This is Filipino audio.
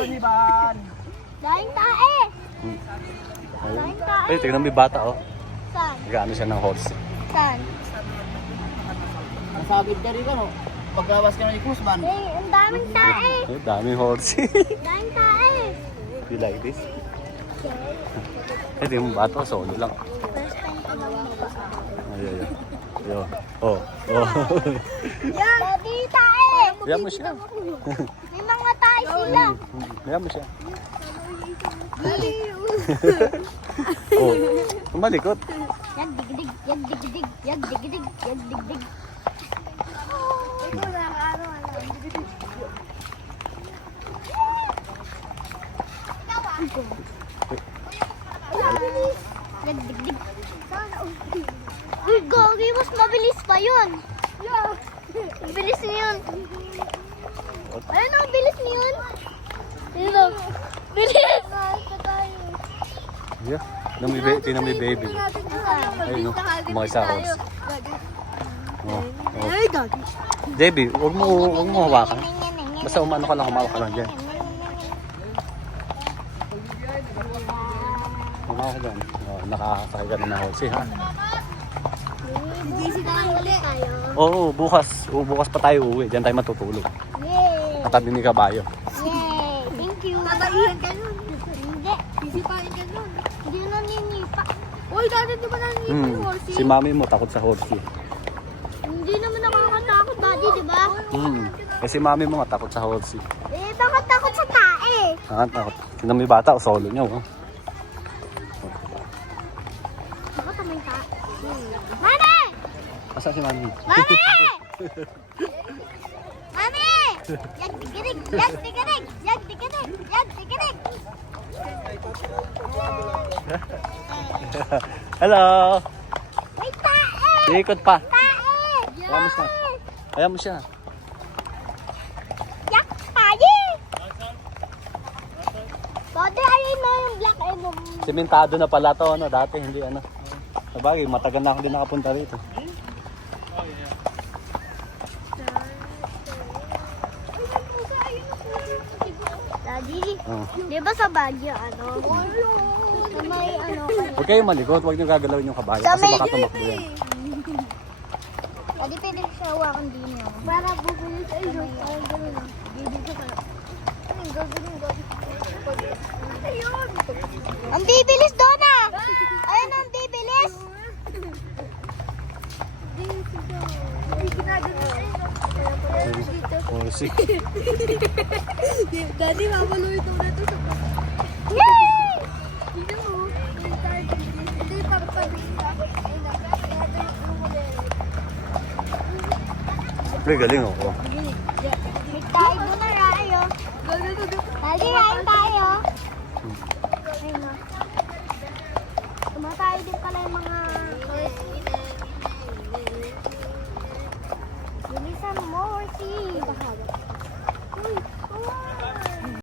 Daing tae. Ayun. Ay, tignan mo yung bata, oh. Saan? Nag-ano siya ng horse. Saan? Nasagid ka rin ano? Pagkawas ka na ni Kusban. Ang daming tae. Ay, daming horse. Daing tae. You like this? Ay, tignan mo yung bata, solo lang. First time ko na Ay, ay, ay. Ayun. Oh, oh. Daddy, tae. Yan mo siya. May mga tae sila. Yan mo siya. Oh, tumalikot. Yan digdig, yan digdig, yan digdig, yan digdig. Ito na ano. Yan digdig. Uy, gogi, mas mabilis pa yun. Bilis niya yun. Ayun ang bilis niya yun. Dito. Bilis! Yeah. Tingnan mo yung baby. Ayun, no? Mga isa horse. Oh, oh. JB, huwag mo hawakan. Basta umano ka lang, humawak ka lang dyan. Humawak ka dyan. Oh, nakakasakay ka na ng horse, ha? Busy na lang ulit tayo. Oo, bukas pa tayo uwi. Diyan tayo matutulog. Yay! Katabi ni Kabayo. Yay! Thank you. Tataihan ka nun. Hindi. Sisipain ka nun. Hindi na ninipa. Uy, dati di ba naninipa yung horsey? Si mami mo takot sa horsey. Hindi naman nakakatakot, daddy, di ba? Eh si mami mo nga takot sa horsey. Eh, takot sa tae. Ah, takot. Tingnan mo yung bata, o solo niya. Oh. Takot sa may tae. Mami! Asa si mami? Mami! Mami! Yan tigirig! Yan tigirig! Yan tigirig! Yan tigirig! Hello! May tae! Iikot pa. Tae! Ayaw mo siya. Ayaw mo siya. Yak! Tae! Dati ayun na yung black and Sementado na pala to, ano, dati hindi ano. Sabagay, matagal na ako din nakapunta rito. Daddy, Oh. di ba sa Baguio, ano? Sa may ano Huwag kayo malikot, huwag niyo gagalawin yung kabayo Sa kasi may baka tumakbo yan. Daddy, pwede siya hawakan din niya. Para bubulis ay joke. Parang gano'n lang. Bibig ka pala. Anong gagawin? Ayun! Ang bibilis doon ah! Ayun ang bibilis! Horsey. Daddy, mamuloy ito na ito sa Yay! Hindi mo. Ito yung pagpabili. Pre, galing ako. May tayo doon na rayo. Daddy, rayo tayo.